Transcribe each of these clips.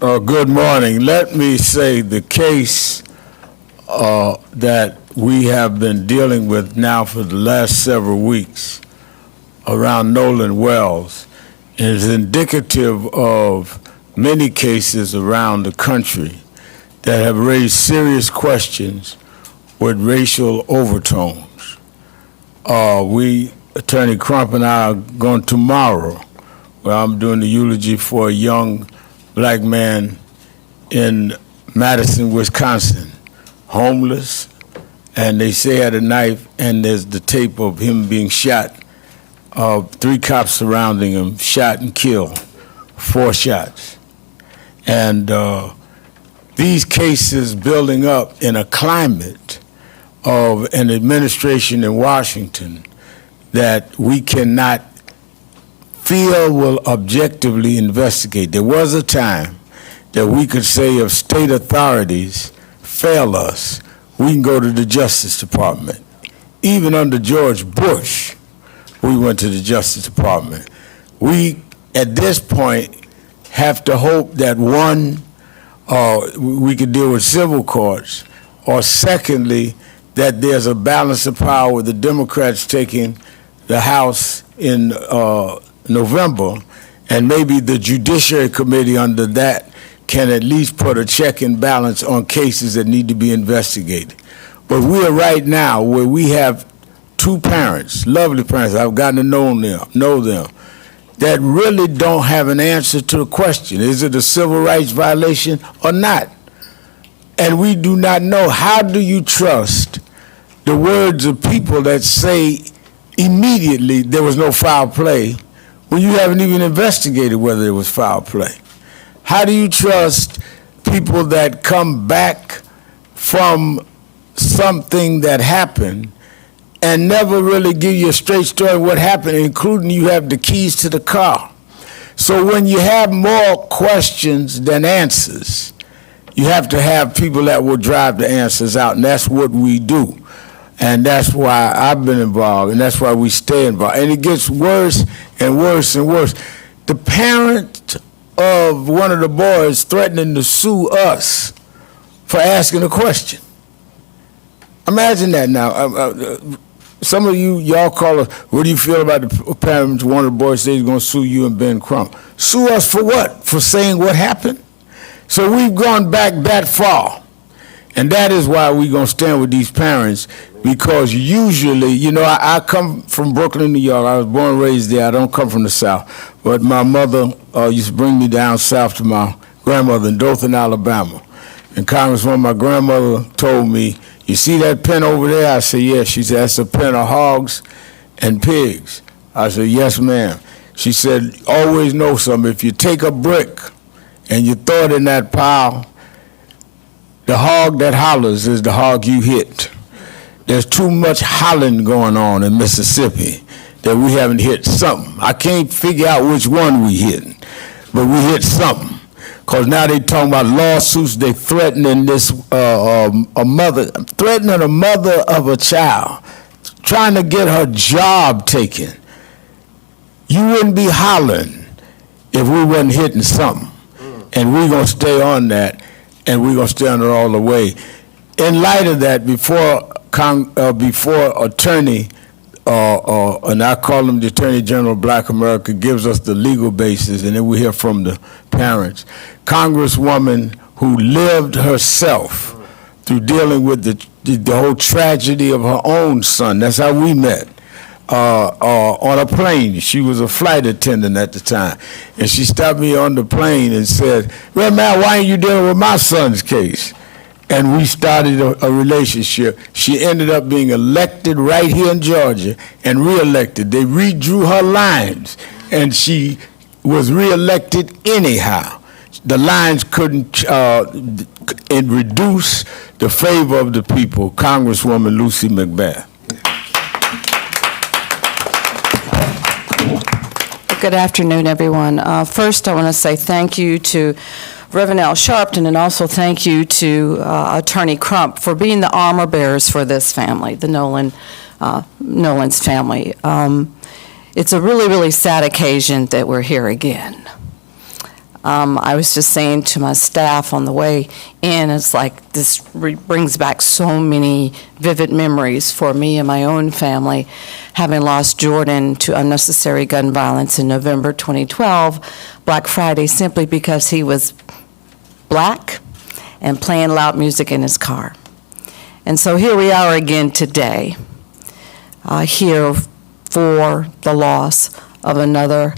Good morning. Let me say the case that we have been dealing with now for the last several weeks around Nolan Wells is indicative of many cases around the country that have raised serious questions with racial overtones. Attorney Crump and I are going tomorrow, where I'm doing the eulogy for a young black man in Madison, Wisconsin, homeless, and they say had a knife, and there's the tape of him being shot. 3 cops surrounding him, shot and killed, 4 shots. And these cases building up in a climate of an administration in Washington that we cannot feel will objectively investigate. There was a time that we could say if state authorities fail us, we can go to the Justice Department. Even under George Bush, we went to the Justice Department. We, at this point, have to hope that one, we could deal with civil courts, or secondly, that there's a balance of power with the Democrats taking the House in November, and maybe the Judiciary Committee under that can at least put a check and balance on cases that need to be investigated. But we are right now where we have 2 parents, lovely parents, I've gotten to know them, that really don't have an answer to the question, is it a civil rights violation or not? And we do not know. How do you trust the words of people that say immediately there was no foul play when you haven't even investigated whether there was foul play? How do you trust people that come back from something that happened and never really give you a straight story of what happened, including you have the keys to the car? So when you have more questions than answers, you have to have people that will drive the answers out, and that's what we do. And that's why I've been involved, and that's why we stay involved. And it gets worse and worse and worse. The parent of one of the boys threatening to sue us for asking a question. Imagine that now. Some of y'all call us, what do you feel about the parents, one of the boys says he's going to sue you and Ben Crump. Sue us for what? For saying what happened? So we've gone back that far. And that is why we're going to stand with these parents, because usually, you know, I come from Brooklyn, New York. I was born and raised there. I don't come from the South. But my mother used to bring me down south to my grandmother in Dothan, Alabama. And Congresswoman, my grandmother told me, you see that pen over there? I said, yes. She said, that's a pen of hogs and pigs. I said, yes, ma'am. She said, always know something. If you take a brick and you throw it in that pile, the hog that hollers is the hog you hit. There's too much hollering going on in Mississippi that we haven't hit something. I can't figure out which one we hit, but we hit something. Because now they talking about lawsuits, they threatening this, threatening a mother of a child, trying to get her job taken. You wouldn't be hollering if we wasn't hitting something. And we're going to stay on that, and we're going to stay on it all the way. In light of that, before Attorney, and I call him the Attorney General of Black America, gives us the legal basis, and then we hear from the parents. Congresswoman who lived herself through dealing with the whole tragedy of her own son. That's how we met. On a plane. She was a flight attendant at the time. And she stopped me on the plane and said, Reverend Al, why aren't you dealing with my son's case? And we started a relationship. She ended up being elected right here in Georgia and reelected. They redrew her lines, and she was reelected anyhow. The lines couldn't reduce the favor of the people. Congresswoman Lucy McBath. Good afternoon, everyone. First, I want to say thank you to Reverend Al Sharpton, and also thank you to Attorney Crump for being the armor bearers for this family, the Nolan's family. It's a really, really sad occasion that we're here again. I was just saying to my staff on the way in, it's like this brings back so many vivid memories for me and my own family, having lost Jordan to unnecessary gun violence in November 2012, Black Friday, simply because he was black and playing loud music in his car. And so here we are again today, here for the loss of another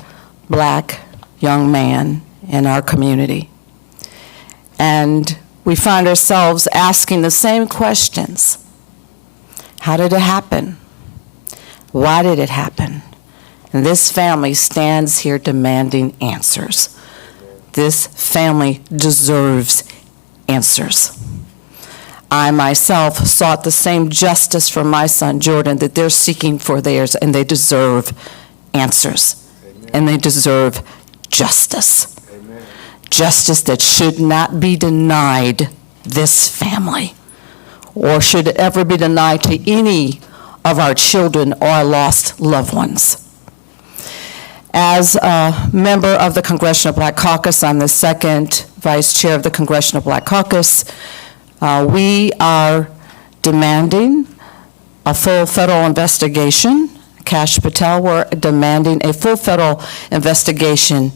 black young man in our community. And we find ourselves asking the same questions. How did it happen? Why did it happen? And this family stands here demanding answers. This family deserves answers. I myself sought the same justice for my son Jordan that they're seeking for theirs, and they deserve answers. Amen. And they deserve justice. Amen. Justice that should not be denied this family, or should it ever be denied to any of our children or our lost loved ones. As a member of the Congressional Black Caucus, I'm the second vice chair of the Congressional Black Caucus. We are demanding a full federal investigation. Kash Patel, we're demanding a full federal investigation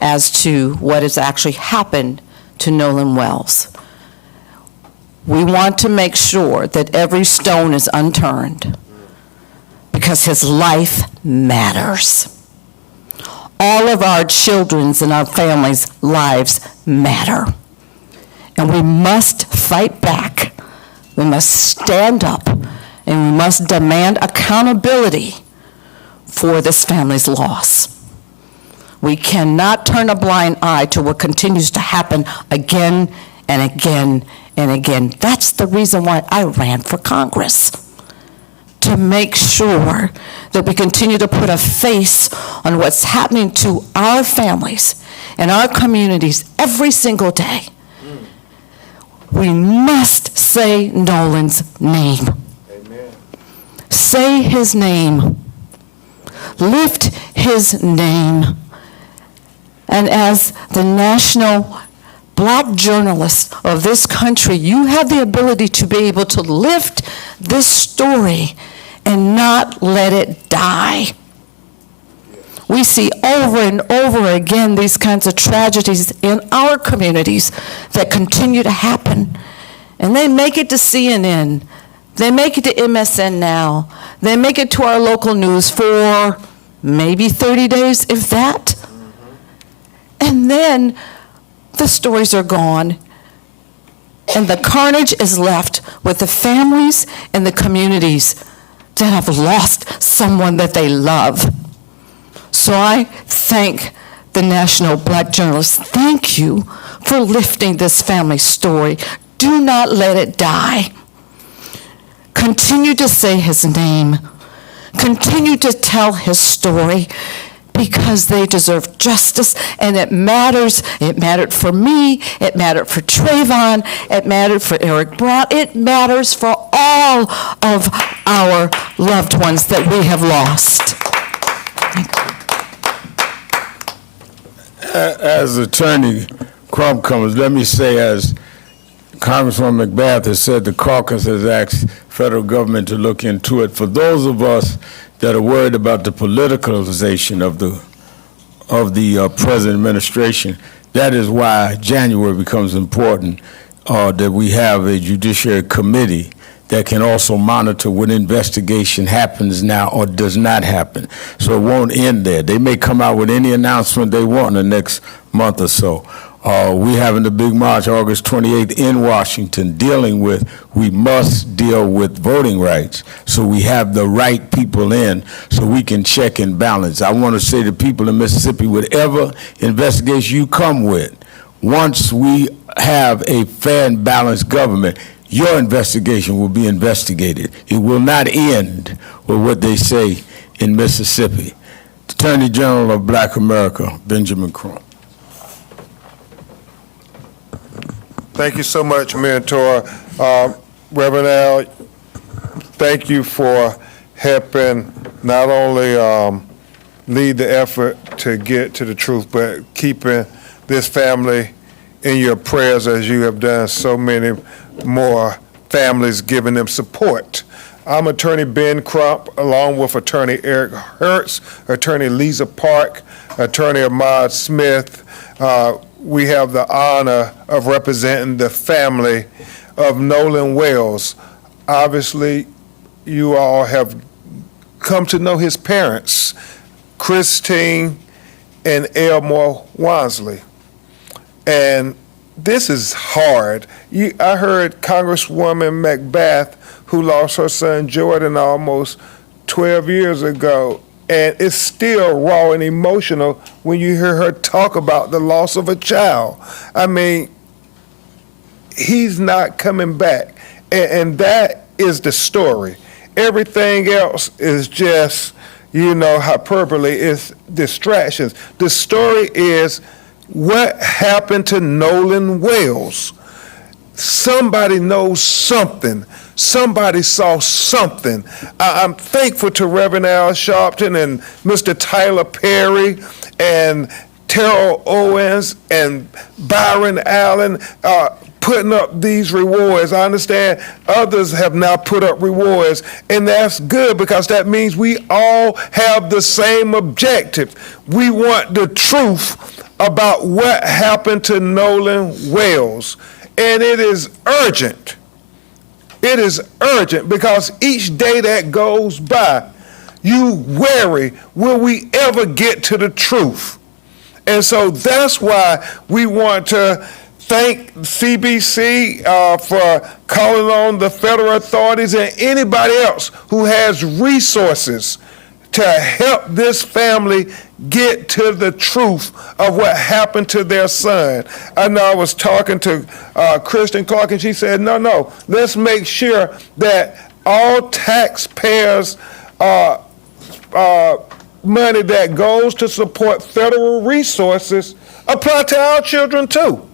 as to what has actually happened to Nolan Wells. We want to make sure that every stone is unturned because his life matters. All of our children's and our families' lives matter. And we must fight back. We must stand up, and we must demand accountability for this family's loss. We cannot turn a blind eye to what continues to happen again and again and again. That's the reason why I ran for Congress, to make sure that we continue to put a face on what's happening to our families and our communities every single day. We must say Nolan's name. Amen. Say his name. Lift his name. And as the national black journalist of this country, you have the ability to be able to lift this story and not let it die. We see over and over again these kinds of tragedies in our communities that continue to happen. And they make it to CNN. They make it to MSN Now. They make it to our local news for maybe 30 days, if that. And then the stories are gone. And the carnage is left with the families and the communities that have lost someone that they love. So I thank the National Black Journalists. Thank you for lifting this family story. Do not let it die. Continue to say his name. Continue to tell his story, because they deserve justice, and it matters. It mattered for me. It mattered for Trayvon. It mattered for Eric Brown. It matters for all of our loved ones that we have lost. Thank you. As Attorney Crump comes, let me say, as Congresswoman McBath has said, the caucus has asked federal government to look into it. For those of us that are worried about the politicalization of the present administration, that is why January becomes important, that we have a judiciary committee that can also monitor when investigation happens now or does not happen. So it won't end there. They may come out with any announcement they want in the next month or so. We having the big march August 28th in Washington we must deal with voting rights, so we have the right people in so we can check and balance. I want to say to people in Mississippi, whatever investigation you come with, once we have a fair and balanced government, your investigation will be investigated. It will not end with what they say in Mississippi. Attorney General of Black America, Benjamin Crump. Thank you so much, Mentor. Reverend Al, thank you for helping not only lead the effort to get to the truth, but keeping this family in your prayers as you have done so many more families giving them support. I'm Attorney Ben Crump, along with Attorney Eric Hertz, Attorney Lisa Park, Attorney Ahmad Smith. We have the honor of representing the family of Nolan Wells. Obviously, you all have come to know his parents, Christine and Elmore Wansley. And this is hard. I heard Congresswoman McBath, who lost her son Jordan almost 12 years ago, and it's still raw and emotional when you hear her talk about the loss of a child. I mean, he's not coming back, and that is the story. Everything else is just, hyperbole, it's distractions. The story is what happened to Nolan Wells. Somebody knows something. Somebody saw something. I'm thankful to Reverend Al Sharpton and Mr. Tyler Perry and Terrell Owens and Byron Allen putting up these rewards. I understand others have now put up rewards, and that's good because that means we all have the same objective. We want the truth about what happened to Nolan Wells, and it is urgent. It is urgent because each day that goes by, you worry, will we ever get to the truth? And so that's why we want to thank CBC for calling on the federal authorities and anybody else who has resources to help this family get to the truth of what happened to their son. I know I was talking to Kristen Clark, and she said, no, let's make sure that all taxpayers' money that goes to support federal resources apply to our children too.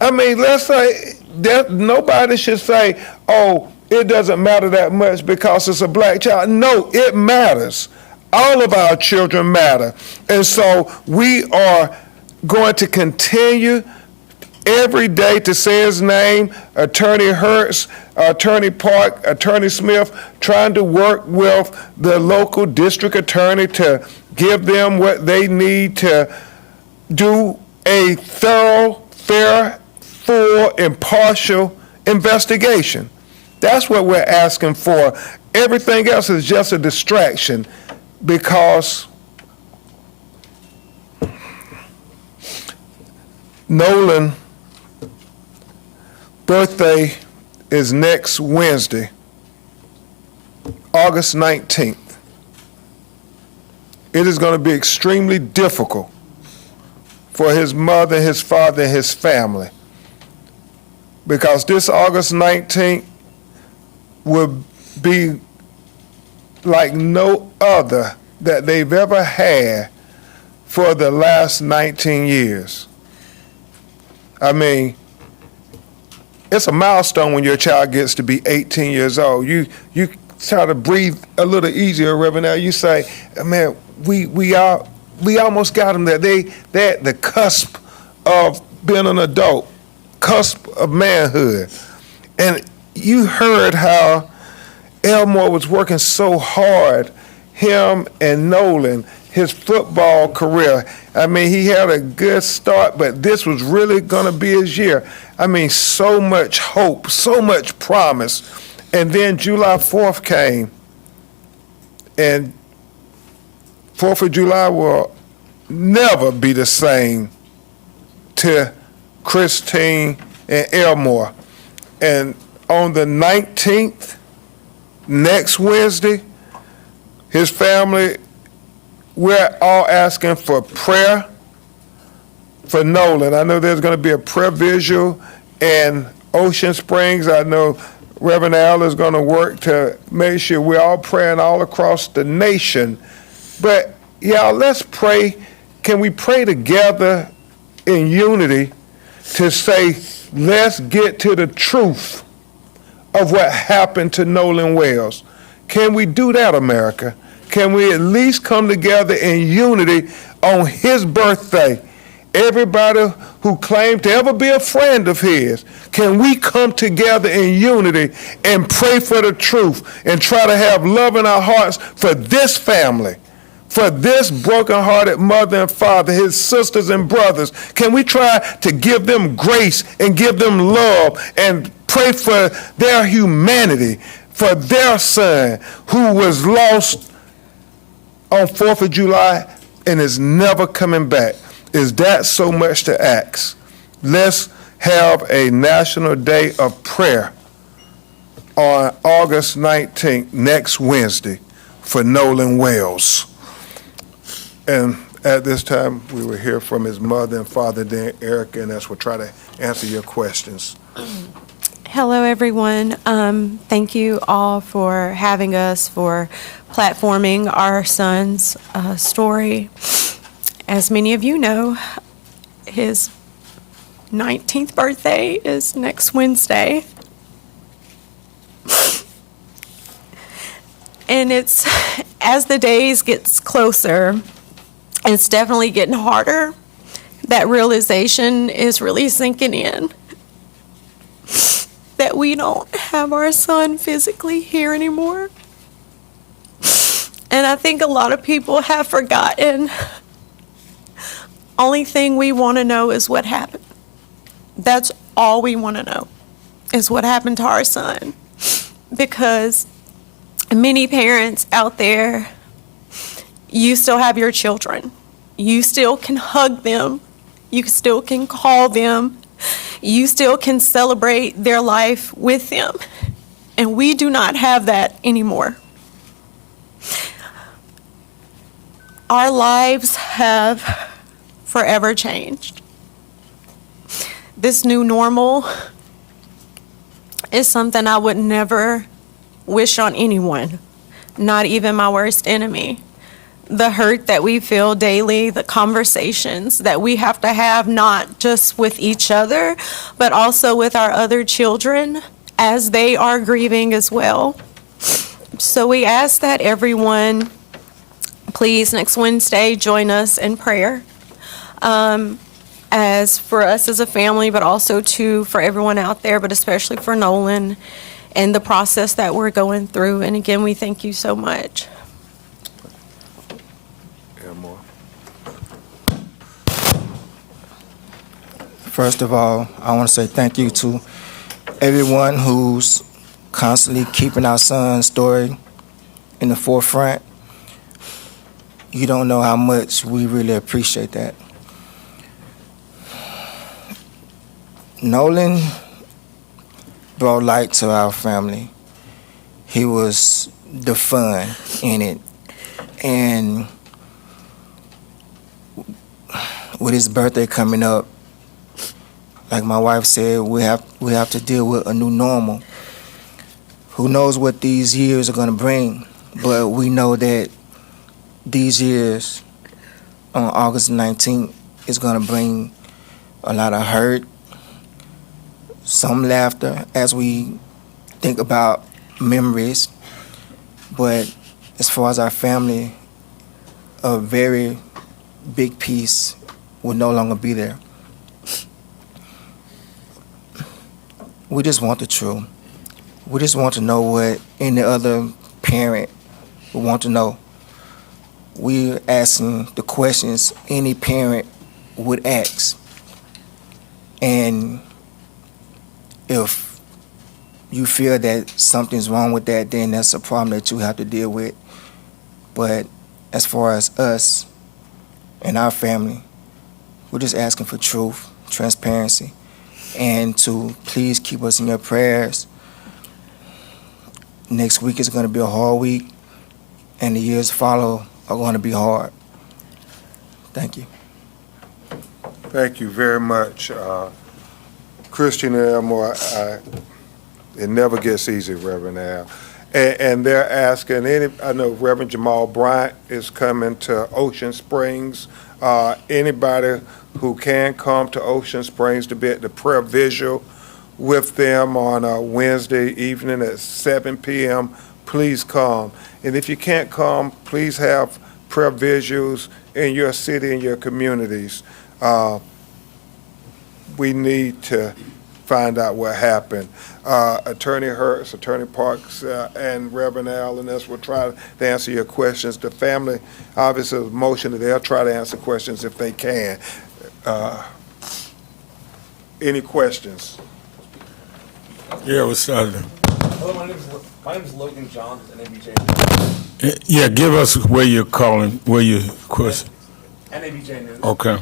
I mean, let's say that nobody should say, oh, it doesn't matter that much because it's a black child. No, it matters. All of our children matter. And so we are going to continue every day to say his name, Attorney Hertz, Attorney Park, Attorney Smith, trying to work with the local district attorney to give them what they need to do a thorough, fair, full, impartial investigation. That's what we're asking for. Everything else is just a distraction because Nolan's birthday is next Wednesday, August 19th. It is going to be extremely difficult for his mother, his father, and his family, because this August 19th will be like no other that they've ever had for the last 19 years. I mean, it's a milestone when your child gets to be 18 years old. You try to breathe a little easier, Reverend Al. You say, man, we almost got them there. They're at the cusp of being an adult, cusp of manhood. And you heard how Elmore was working so hard, him and Nolan, his football career. I mean, he had a good start, but this was really going to be his year. I mean, so much hope, so much promise. And then July 4th came, and 4th of July will never be the same to Christine and Elmore. And on the 19th, next Wednesday, his family, we're all asking for prayer for Nolan. I know there's going to be a prayer visual in Ocean Springs. I know Reverend Al is going to work to make sure we're all praying all across the nation. But y'all, let's pray. Can we pray together in unity to say, let's get to the truth of what happened to Nolan Wells? Can we do that, America? Can we at least come together in unity on his birthday everybody who claimed to ever be a friend of his, can we come together in unity and pray for the truth and try to have love in our hearts for this family, for this broken-hearted mother and father, his sisters and brothers? Can we try to give them grace and give them love and pray for their humanity, for their son who was lost on 4th of July and is never coming back? Is that so much to ask? Let's have a national day of prayer on August 19th, next Wednesday, for Nolan Wells. And at this time, we will hear from his mother and father, then Erica, and us will try to answer your questions. Hello, everyone. Thank you all for having us, for platforming our son's story. As many of you know, his 19th birthday is next Wednesday. And it's, as the days gets closer, it's definitely getting harder. That realization is really sinking in, that we don't have our son physically here anymore. And I think a lot of people have forgotten. Only thing we want to know is what happened. That's all we want to know, is what happened to our son. Because many parents out there, you still have your children. You still can hug them. You still can call them. You still can celebrate their life with them. And we do not have that anymore. Our lives have forever changed. This new normal is something I would never wish on anyone, not even my worst enemy. The hurt that we feel daily, the conversations that we have to have, not just with each other, but also with our other children as they are grieving as well. So we ask that everyone, please, next Wednesday, join us in prayer. As for us as a family, but also too for everyone out there, but especially for Nolan and the process that we're going through. And again, we thank you so much. First of all, I want to say thank you to everyone who's constantly keeping our son's story in the forefront. You don't know how much we really appreciate that. Nolan brought light to our family. He was the fun in it. And with his birthday coming up, like my wife said, we have to deal with a new normal. Who knows what these years are going to bring, but we know that these years on August 19th is going to bring a lot of hurt, some laughter as we think about memories, but as far as our family, a very big piece will no longer be there. We just want the truth. We just want to know what any other parent would want to know. We're asking the questions any parent would ask. And if you feel that something's wrong with that, then that's a problem that you have to deal with. But as far as us and our family, we're just asking for truth, transparency, and to please keep us in your prayers. Next week is going to be a hard week, and the years follow are going to be hard. Thank you. Thank you very much. Christian and Elmore, it never gets easy, Reverend Al. And they're asking, I know Reverend Jamal Bryant is coming to Ocean Springs. Anybody who can come to Ocean Springs to be at the prayer vigil with them on Wednesday evening at 7 p.m., please come. And if you can't come, please have prayer vigils in your city and your communities. We need to find out what happened. Attorney Hertz, Attorney Parks, and Reverend Al and us will try to answer your questions. The family, obviously, is motion that they'll try to answer questions if they can. Any questions? Yeah, what's up? Hello, my name is Logan Johns, NABJ. Yeah, give us where you're calling, where you question. NABJ News. Okay.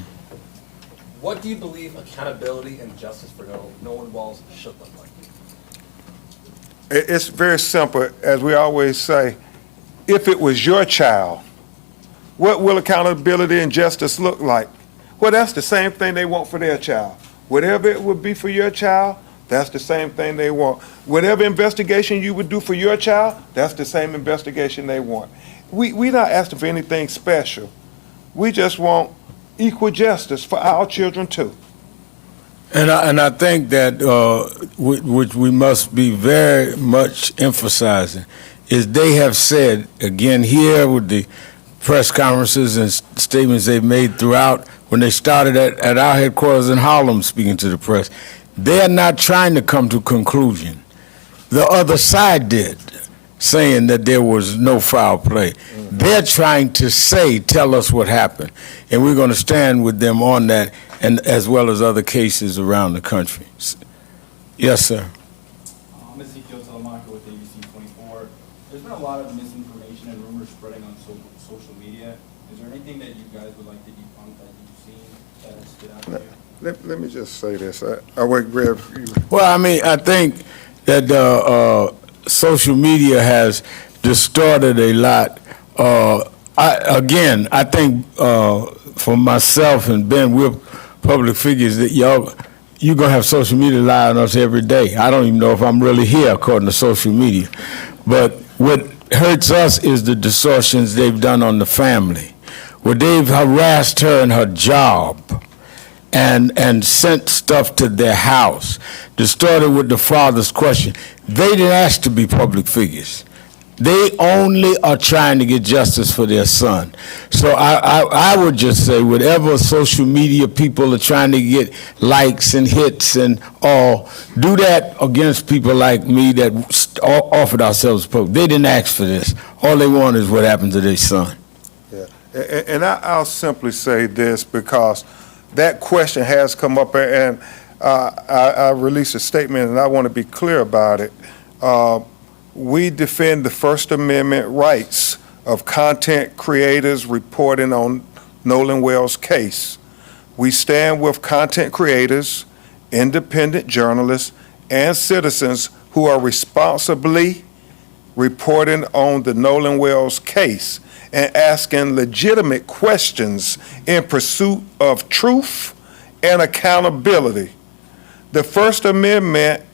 What do you believe accountability and justice for Nolan Wells should look like? It's very simple. As we always say, if it was your child, what will accountability and justice look like? Well, that's the same thing they want for their child. Whatever it would be for your child, that's the same thing they want. Whatever investigation you would do for your child, that's the same investigation they want. We're not asking for anything special. We just want equal justice for our children too. And I think that which we must be very much emphasizing is they have said, again here with the press conferences and statements they've made throughout, when they started at our headquarters in Harlem speaking to the press, they're not trying to come to conclusion. The other side did, saying that there was no foul play. They're trying to tell us what happened, and we're going to stand with them on that, and as well as other cases around the country. Yes, sir. I'm Ezekiel Telemaco with ABC24. There's been a lot of misinformation and rumors spreading on social media. Is there anything that you guys would like to debunk that you've seen that stood out to you? Let me just say this. Rev. Well, I mean, I think that social media has distorted a lot. I think for myself and Ben, we're public figures that you're going to have social media lie on us every day. I don't even know if I'm really here according to social media. But what hurts us is the distortions they've done on the family, where they've harassed her in her job and sent stuff to their house, distorted with the father's question. They didn't ask to be public figures. They only are trying to get justice for their son. So I would just say, whatever social media people are trying to get likes and hits and all, do that against people like me that offered ourselves public. They didn't ask for this. All they want is what happened to their son. Yeah. And I'll simply say this, because that question has come up, and I released a statement, and I want to be clear about it. We defend the First Amendment rights of content creators reporting on Nolan Wells' case. We stand with content creators, independent journalists, and citizens who are responsibly reporting on the Nolan Wells case and asking legitimate questions in pursuit of truth and accountability. The First Amendment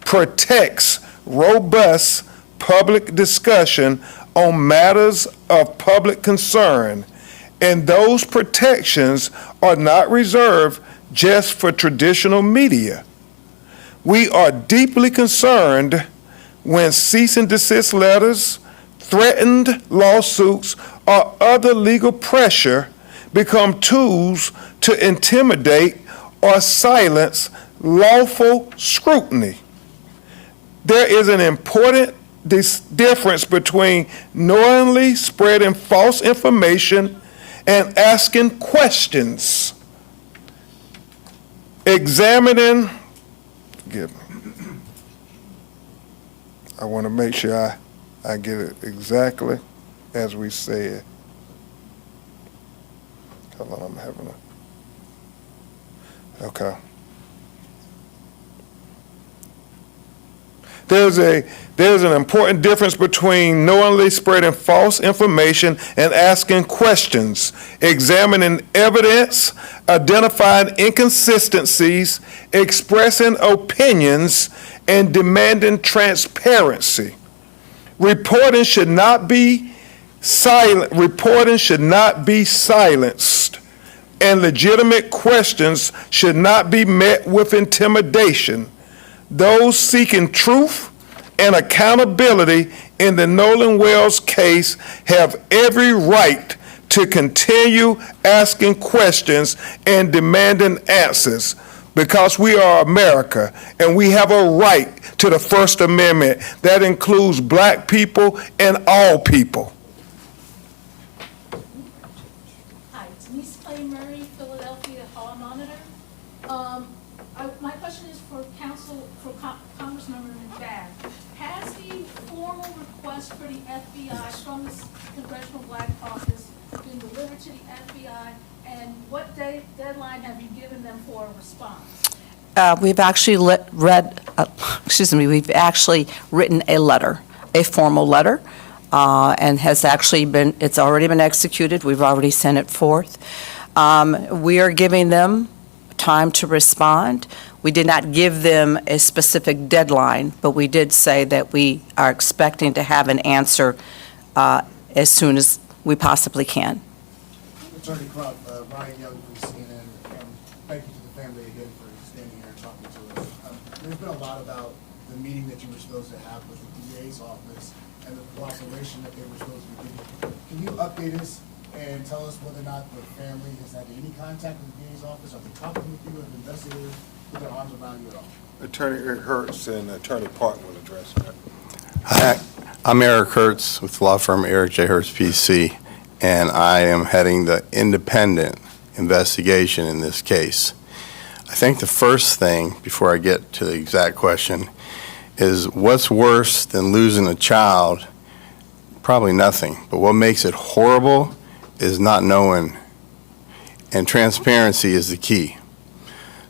protects robust public discussion on matters of public concern, and those protections are not reserved just for traditional media. We are deeply concerned when cease and desist letters, threatened lawsuits, or other legal pressure become tools to intimidate or silence lawful scrutiny. There is an important difference between knowingly spreading false information and asking questions. Examining, forgive me. I want to make sure I get it exactly as we said. Hold on, I'm having okay. There's an important difference between knowingly spreading false information and asking questions, examining evidence, identifying inconsistencies, expressing opinions, and demanding transparency. Reporting should not be silenced, and legitimate questions should not be met with intimidation. Those seeking truth and accountability in the Nolan Wells case have every right to continue asking questions and demanding answers, because we are America and we have a right to the First Amendment that includes black people and all people. Hi, Denise Clay Murray, Philadelphia Hall Monitor. My question is for Congressmember McBath. Has the formal request for the FBI from the Congressional Black Caucus been delivered to the FBI, and what deadline have you given them for a response? We've actually we've actually written a letter, a formal letter, and it's already been executed. We've already sent it forth. We are giving them time to respond. We did not give them a specific deadline, but we did say that we are expecting to have an answer as soon as we possibly can. Attorney Crump, Ryan Young from CNN. Thank you to the family again for standing here and talking to us. There's been a lot about the meeting that you were supposed to have with the DA's office and the cooperation that they were supposed to be giving. Can you update us and tell us whether or not the family has had any contact with the DA's office? Are they talking with you, or the investigators put their arms around you at all? Attorney Eric Hertz and Attorney Park will address that. Hi, I'm Eric Hertz with law firm Eric J. Hertz PC, and I am heading the independent investigation in this case. I think the first thing, before I get to the exact question, is what's worse than losing a child? Probably nothing, but what makes it horrible is not knowing, and transparency is the key.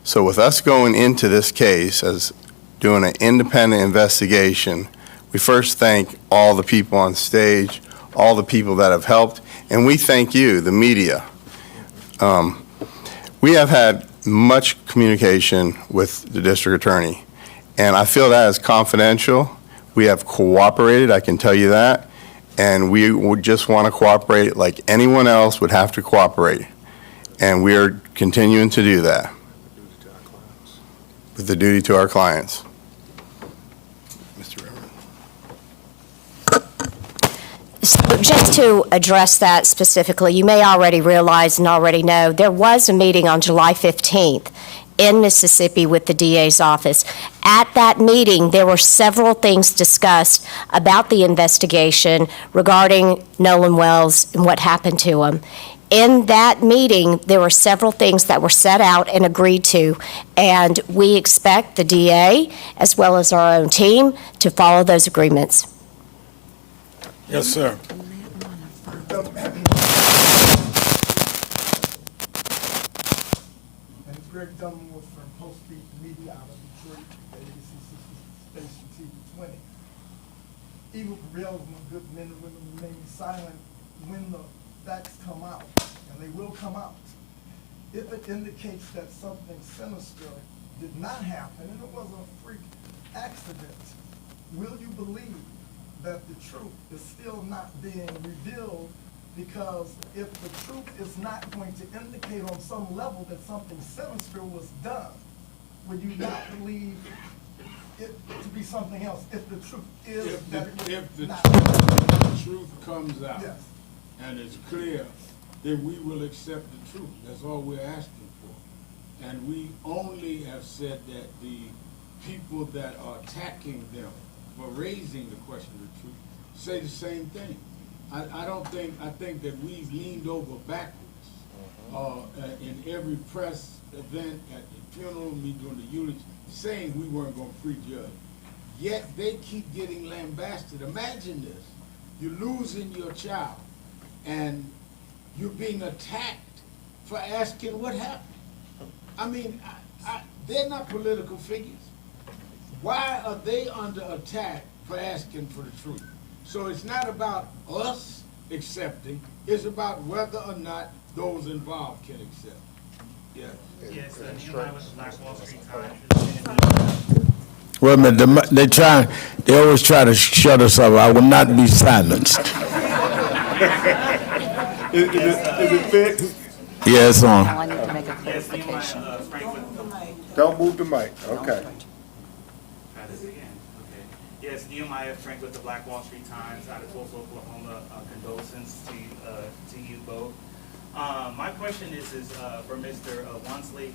So with us going into this case as doing an independent investigation, we first thank all the people on stage, all the people that have helped, and we thank you, the media. We have had much communication with the district attorney, and I feel that is confidential. We have cooperated, I can tell you that, and we would just want to cooperate like anyone else would have to cooperate, and we are continuing to do that with the duty to our clients. Mr. Reverend. So just to address that specifically, you may already realize and already know there was a meeting on July 15th in Mississippi with the DA's office. At that meeting, there were several things discussed about the investigation regarding Nolan Wells and what happened to him. In that meeting, there were several things that were set out and agreed to, and we expect the DA, as well as our own team, to follow those agreements. Yes, sir. And it's Greg Dunmore from Post Beat Media out of Detroit, ABC Station TV 20. Evil prevails when good men and women remain silent when the facts come out, and they will come out. If it indicates that something sinister did not happen and it was a freak accident, will you believe that the truth is still not being revealed? Because if the truth is not going to indicate on some level that something sinister was done, would you not believe it to be something else if the truth is If the not? truth comes out Yes. and it's clear, then we will accept the truth. That's all we're asking for. And we only have said that the people that are attacking them for raising the question of the truth say the same thing. I think that we've leaned over backwards in every press event, at the funeral, me doing the eulogy, saying we weren't going to prejudge. Yet they keep getting lambasted. Imagine this. You're losing your child and you're being attacked for asking what happened. I mean, they're not political figures. Why are they under attack for asking for the truth? So it's not about us accepting, it's about whether or not those involved can accept. Yes. Yes, Neil Lewis, Black Wall Street Times. Wait a minute, they always try to shut us up. I will not be silenced. Is it fixed? Yeah, it's on. I need to make a clarification. Don't move the mic, okay. Try this again, okay. Yes, Yes, Nehemiah Frank with the Black Wall Street Times out of Tulsa, Oklahoma. Condolences to you both. My question is for Mr. Wansley.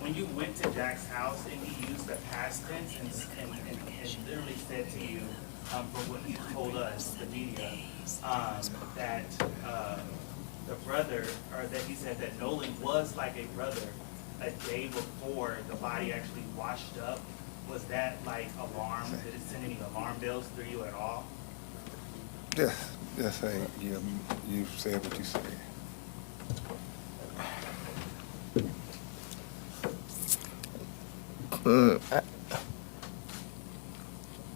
When you went to Jack's house and he used the past tense and literally said to you, for what he told us, the media, that the brother, or that he said that Nolan was like a brother a day before the body actually washed up, was that like alarm? Did it send any alarm bells through you at all? Yes, hey, you said what you said.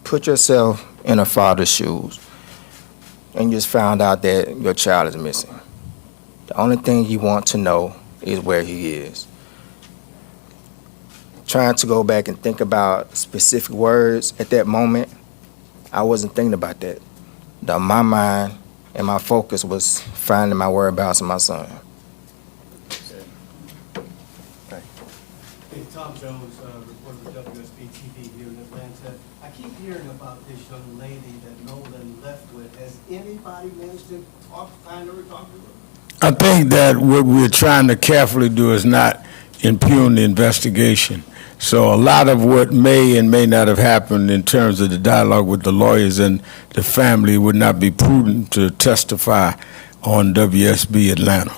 Put yourself in a father's shoes and you just found out that your child is missing. The only thing you want to know is where he is. Trying to go back and think about specific words at that moment, I wasn't thinking about that. My mind and my focus was finding my whereabouts of my son. Hey, Tom Jones, reporter with WSB TV here in Atlanta. I keep hearing about this young lady that Nolan left with. Has anybody managed to find her or talk to her? I think that what we're trying to carefully do is not impugn the investigation. So a lot of what may and may not have happened in terms of the dialogue with the lawyers and the family would not be prudent to testify on WSB Atlanta.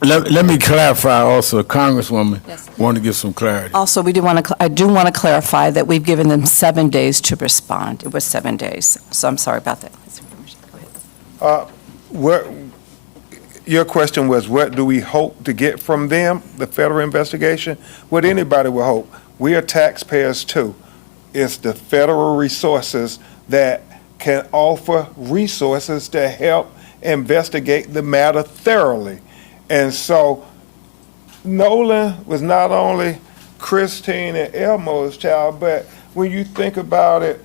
Let me clarify also, Congresswoman, want to give some clarity. Also, I do want to clarify that we've given them 7 days to respond. It was 7 days, so I'm sorry about that. Go ahead. Your question was, what do we hope to get from them, the federal investigation? What anybody would hope. We are taxpayers too. It's the federal resources that can offer resources to help investigate the matter thoroughly. And so Nolan was not only Christine and Elmo's child, but when you think about it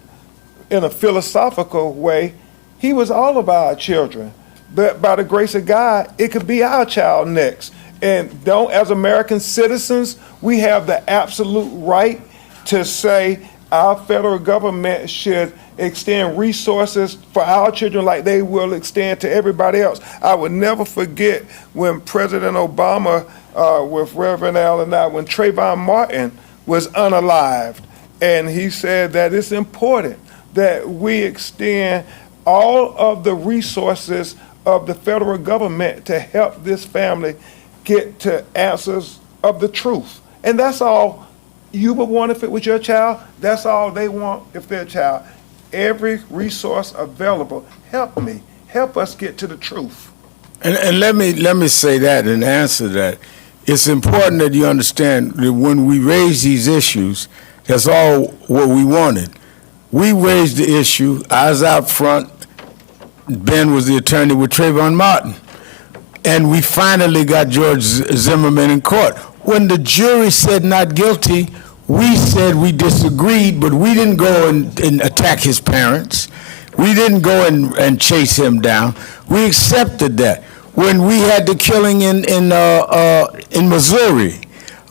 in a philosophical way, he was all of our children. But by the grace of God, it could be our child next. And as American citizens, we have the absolute right to say our federal government should extend resources for our children like they will extend to everybody else. I would never forget when President Obama, with Reverend Al and I, when Trayvon Martin was unalived, and he said that it's important that we extend all of the resources of the federal government to help this family get to answers of the truth. And that's all you would want if it was your child. That's all they want if they're a child. Every resource available, help us get to the truth. And let me say that and answer that. It's important that you understand that when we raise these issues, that's all what we wanted. We raised the issue. I was out front. Ben was the attorney with Trayvon Martin. And we finally got George Zimmerman in court. When the jury said not guilty, we said we disagreed, but we didn't go and attack his parents. We didn't go and chase him down. We accepted that. When we had the killing in Missouri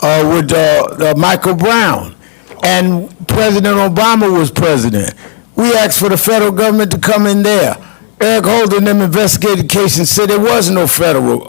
with Michael Brown, and President Obama was president, we asked for the federal government to come in there. Eric Holder and them investigated the case and said there was no federal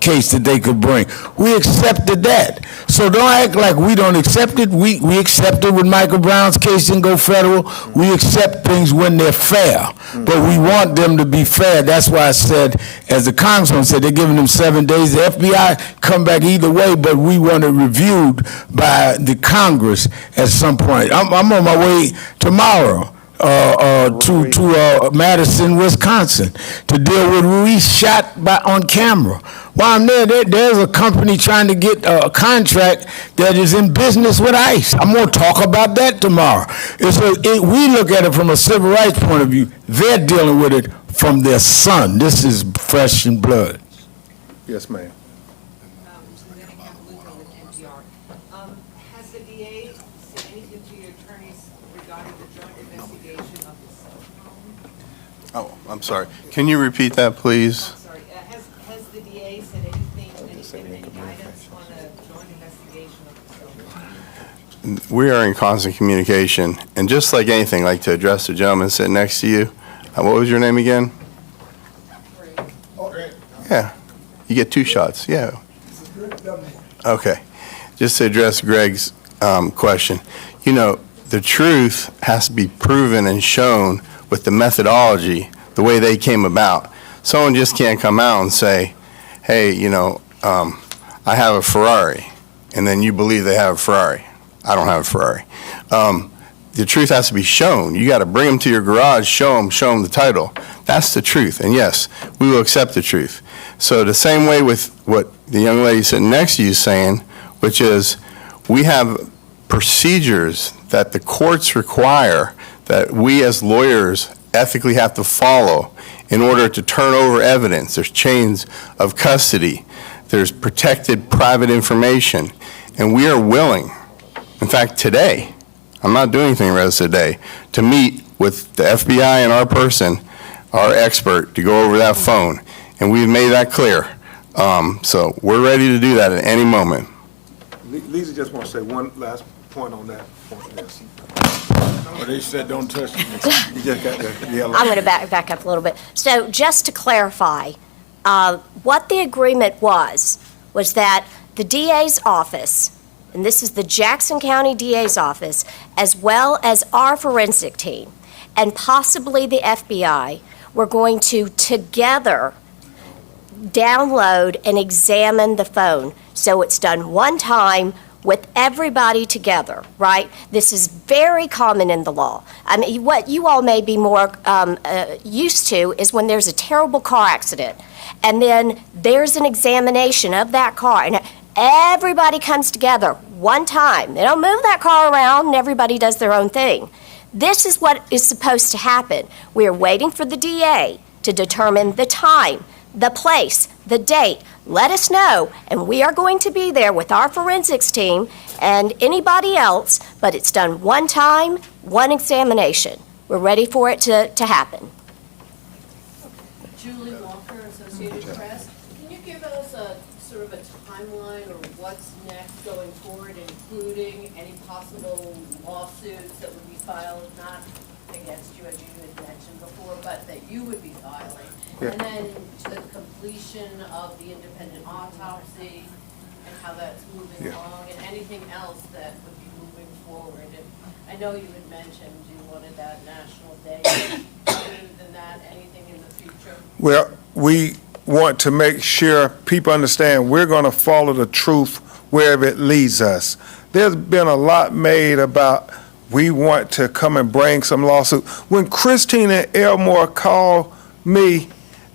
case that they could bring. We accepted that. So don't act like we don't accept it. We accept it when Michael Brown's case didn't go federal. We accept things when they're fair. But we want them to be fair. That's why I said, as the Congressman said, they're giving them 7 days. The FBI come back either way, but we want it reviewed by the Congress at some point. I'm on my way tomorrow to Madison, Wisconsin, to deal with Ruiz shot on camera. While I'm there's a company trying to get a contract that is in business with ICE. I'm going to talk about that tomorrow. We look at it from a civil rights point of view. They're dealing with it from their son. This is flesh and blood. Yes, ma'am. Has the DA said anything to your attorneys Oh, I'm sorry. Can you repeat that, please? Sorry, has the DA said anything, any guidance on a joint investigation of the We are in constant communication, and just like anything, like to address the gentleman sitting next to you. What was your name again? Yeah, you get 2 shots, yeah. Okay, just to address Greg's question. You know, the truth has to be proven and shown with the methodology, the way they came about. Someone just can't come out and say, hey, you know, I have a Ferrari, and then you believe they have a Ferrari. I don't have a Ferrari. The truth has to be shown. You got to bring them to your garage, show them the title. That's the truth, and yes, we will accept the truth. So the same way with what the young lady sitting next to you is saying, which is we have procedures that the courts require that we as lawyers ethically have to follow in order to turn over evidence. There's chains of custody. There's protected private information. And we are willing, in fact, today, I'm not doing anything the rest of the day, to meet with the FBI and our person, our expert, to go over that phone. And we've made that clear. So we're ready to do that at any moment. Lisa just wants to say one last point on that. Yes. Well, they said don't touch me. You just got to yell. I'm going to back up a little bit. So just to clarify, what the agreement was that the DA's office, and this is the Jackson County DA's office, as well as our forensic team, and possibly the FBI, were going to together download and examine the phone. So it's done one time with everybody together, right? This is very common in the law. I mean, what you all may be more used to is when there's a terrible car accident, and then there's an examination of that car, and everybody comes together one time. They don't move that car around, and everybody does their own thing. This is what is supposed to happen. We are waiting for the DA to determine the time, the place, the date. Let us know, and we are going to be there with our forensics team and anybody else, but it's done one time, one examination. We're ready for it to happen. Julie Walker, Associated Press. Can you give us a sort of a timeline or what's next going forward, including any possible lawsuits that would be filed, not against you, as you had mentioned before, but that you would be filing? Yeah. And then the completion of the independent autopsy and how that's moving along, and anything else that would be moving forward. And I know you had mentioned you wanted that national day. Other than that, anything in the future? Well, we want to make sure people understand we're going to follow the truth wherever it leads us. There's been a lot made about we want to come and bring some lawsuit. When Christine and Elmore called me,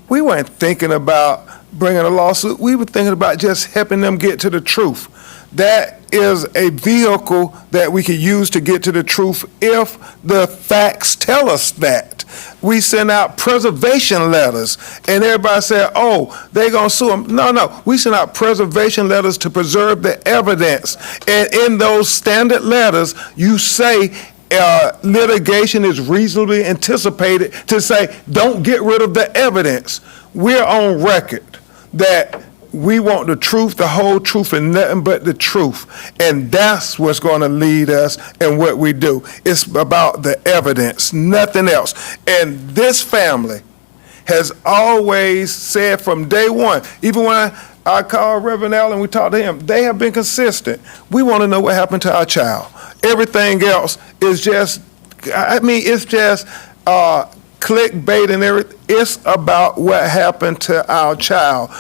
we weren't thinking about bringing a lawsuit. We were thinking about just helping them get to the truth. That is a vehicle that we could use to get to the truth if the facts tell us that. We send out preservation letters, and everybody said, oh, they're going to sue them. No. We send out preservation letters to preserve the evidence. And in those standard letters, you say litigation is reasonably anticipated to say, don't get rid of the evidence. We're on record that we want the truth, the whole truth, and nothing but the truth. And that's what's going to lead us in what we do. It's about the evidence, nothing else. And this family has always said from day one, even when I called Reverend Al and we talked to him, they have been consistent. We want to know what happened to our child. Everything else is just, it's just clickbait and everything. It's about what happened to our child.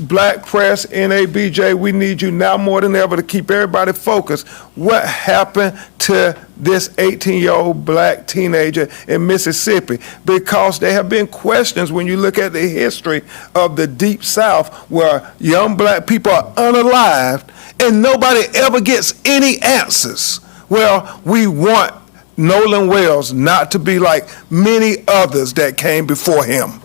Black press, NABJ, we need you now more than ever to keep everybody focused. What happened to this 18-year-old black teenager in Mississippi? Because there have been questions when you look at the history of the Deep South where young black people are unalived and nobody ever gets any answers. Well, we want Nolan Wells not to be like many others that came before him.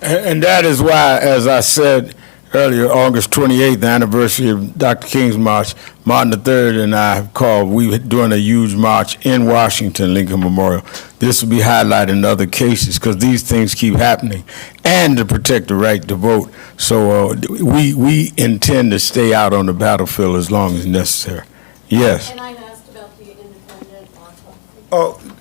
And that is why, as I said earlier, August 28th, the anniversary of Dr. King's March, Martin III and I have called, we were doing a huge march in Washington, Lincoln Memorial. This will be highlighted in other cases because these things keep happening, and to protect the right to vote. So we intend to stay out on the battlefield as long as necessary. Yes. And I've asked about the independent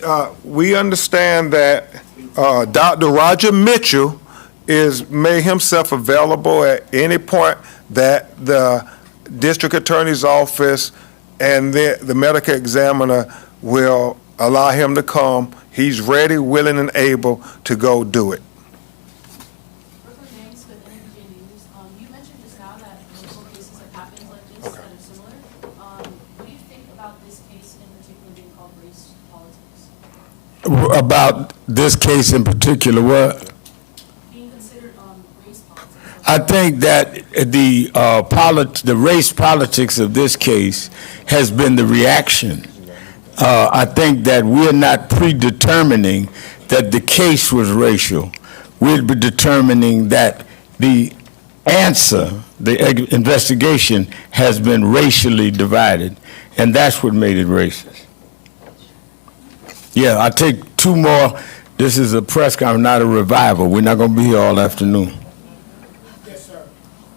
autopsy. We understand that Dr. Roger Mitchell is made himself available at any point that the district attorney's office and the medical examiner will allow him to come. He's ready, willing, and able to go do it. Reverend Banks with NABJ News. You mentioned just now that multiple cases have happened like this that are similar. What do you think about this case in particular being called race politics? About this case in particular, what? Being considered race politics. I think that the race politics of this case has been the reaction. I think that we're not predetermining that the case was racial. We're determining that the answer, the investigation, has been racially divided, and that's what made it racist. Yeah, I'll take two more. This is a press conference, not a revival. We're not going to be here all afternoon. Yes, sir.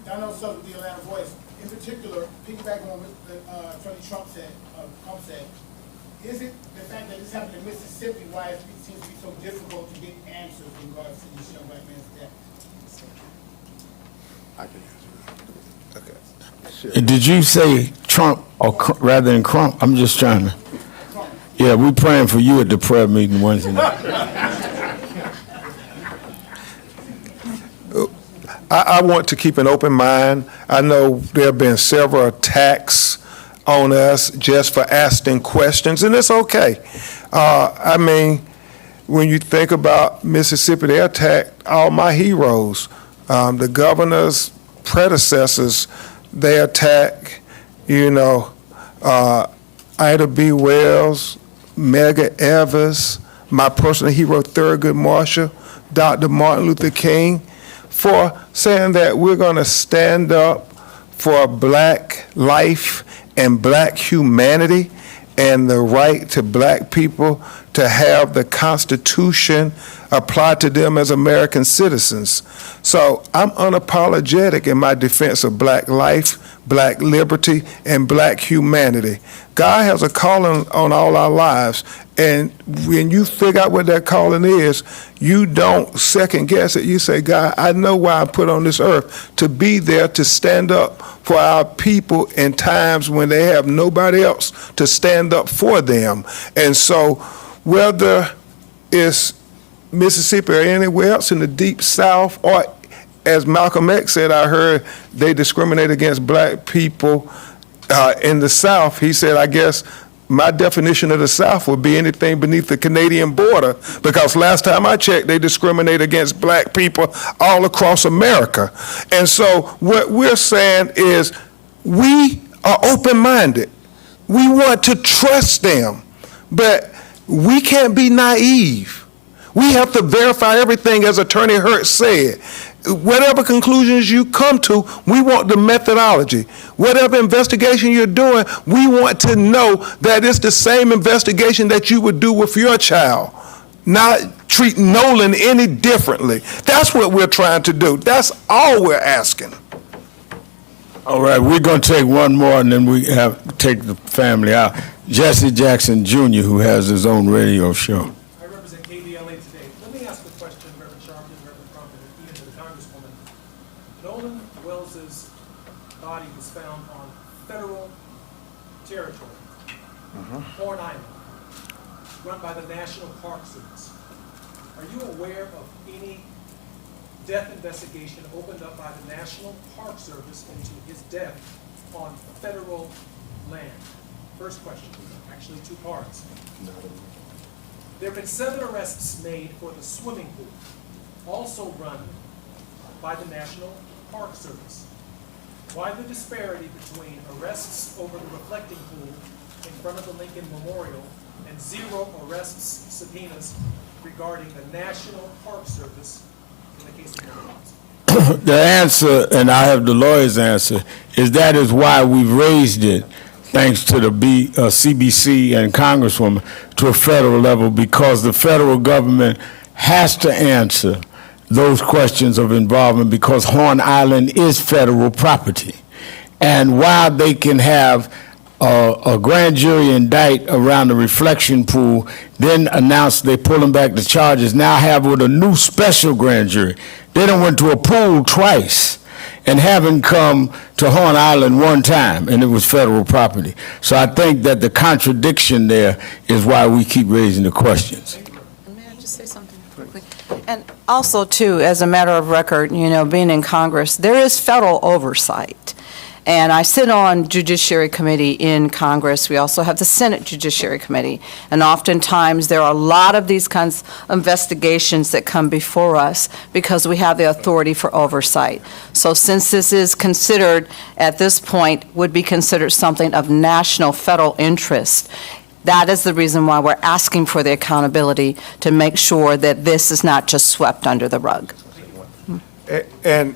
Donald Sutton, the Atlanta Voice. In particular, piggybacking on what Attorney Crump said, is it the fact that this happened in Mississippi why it seems to be so difficult to get answers in regards to this young black man's death? Did you say Trump or rather than Crump? I'm just trying to. Yeah, we're praying for you at the prayer meeting Wednesday night. I want to keep an open mind. I know there have been several attacks on us just for asking questions, and it's okay. I mean, when you think about Mississippi, they attacked all my heroes. The governor's predecessors, they attacked, Ida B. Wells, Medgar Evers, my personal hero, Thurgood Marshall, Dr. Martin Luther King, for saying that we're going to stand up for black life and black humanity and the right to black people to have the Constitution applied to them as American citizens. So I'm unapologetic in my defense of black life, black liberty, and black humanity. God has a calling on all our lives, and when you figure out what that calling is, you don't second guess it. You say, God, I know why I'm put on this earth, to be there to stand up for our people in times when they have nobody else to stand up for them. And so whether it's Mississippi or anywhere else in the deep South, or as Malcolm X said, I heard they discriminate against black people in the South. He said, I guess my definition of the South would be anything beneath the Canadian border, because last time I checked, they discriminate against black people all across America. And so what we're saying is we are open-minded. We want to trust them, but we can't be naive. We have to verify everything, as Attorney Hertz said. Whatever conclusions you come to, we want the methodology. Whatever investigation you're doing, we want to know that it's the same investigation that you would do with your child, not treat Nolan any differently. That's what we're trying to do. That's all we're asking. All right, we're going to take one more, and then we have to take the family out. Jesse Jackson Jr., who has his own radio show. I represent KBLA today. Let me ask a question, Reverend Sharpton, Reverend Crump, and to the Congresswoman. Nolan Wells's body was found on federal territory, Horn Island, run by the National Park Service. Are you aware of any death investigation opened up by the National Park Service into his death on federal land? First question, actually two parts. There have been 7 arrests made for the swimming pool, also run by the National Park Service. Why the disparity between arrests over the reflecting pool in front of the Lincoln Memorial and 0 arrests, subpoenas regarding the National Park Service in the case of Nolan Wells? The answer, and I have the lawyer's answer, is that is why we've raised it, thanks to the CBC and Congresswoman, to a federal level, because the federal government has to answer those questions of involvement, because Horn Island is federal property. And while they can have a grand jury indict around the reflection pool, then announce they pulling back the charges, now have with a new special grand jury. They done went to a pool twice and haven't come to Horn Island one time, and it was federal property. So I think that the contradiction there is why we keep raising the questions. May I just say something quickly? And also, too, as a matter of record, you know, being in Congress, there is federal oversight. And I sit on Judiciary Committee in Congress. We also have the Senate Judiciary Committee. And oftentimes, there are a lot of these kinds of investigations that come before us because we have the authority for oversight. So since this is considered, at this point, would be considered something of national federal interest, that is the reason why we're asking for the accountability to make sure that this is not just swept under the rug. And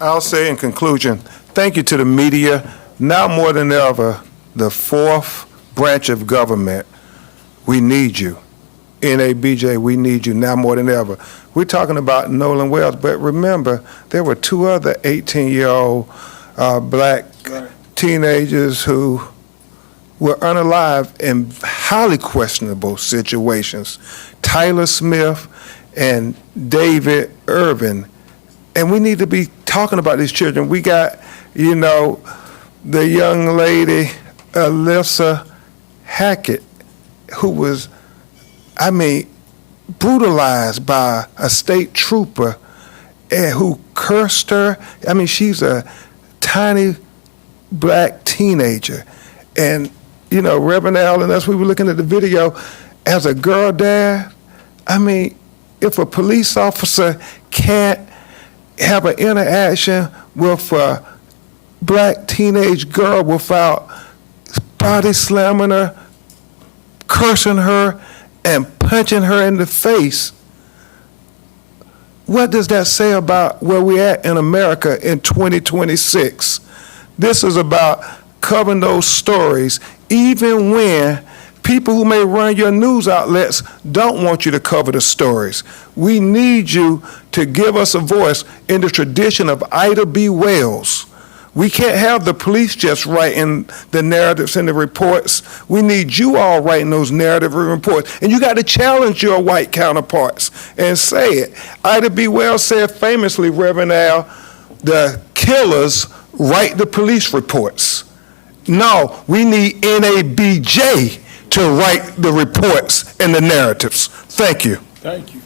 I'll say in conclusion, thank you to the media. Now more than ever, the fourth branch of government, we need you. NABJ, we need you now more than ever. We're talking about Nolan Wells, but remember, there were two other 18-year-old black teenagers who were unalive in highly questionable situations. Tyler Smith and David Irvin. And we need to be talking about these children. We got, you know, the young lady, Alyssa Hackett, who was, I mean, brutalized by a state trooper and who cursed her. I mean, she's a tiny black teenager. And, you know, Reverend Al and us, we were looking at the video, as a girl dad, I mean, if a police officer can't have an interaction with a black teenage girl without body slamming her, cursing her, and punching her in the face, what does that say about where we're at in America in 2026? This is about covering those stories, even when people who may run your news outlets don't want you to cover the stories. We need you to give us a voice in the tradition of Ida B. Wells. We can't have the police just writing the narratives and the reports. We need you all writing those narrative reports. And you got to challenge your white counterparts and say it. Ida B. Wells said famously, Reverend Al, the killers write the police reports. No, we need NABJ to write the reports and the narratives. Thank you. Thank you.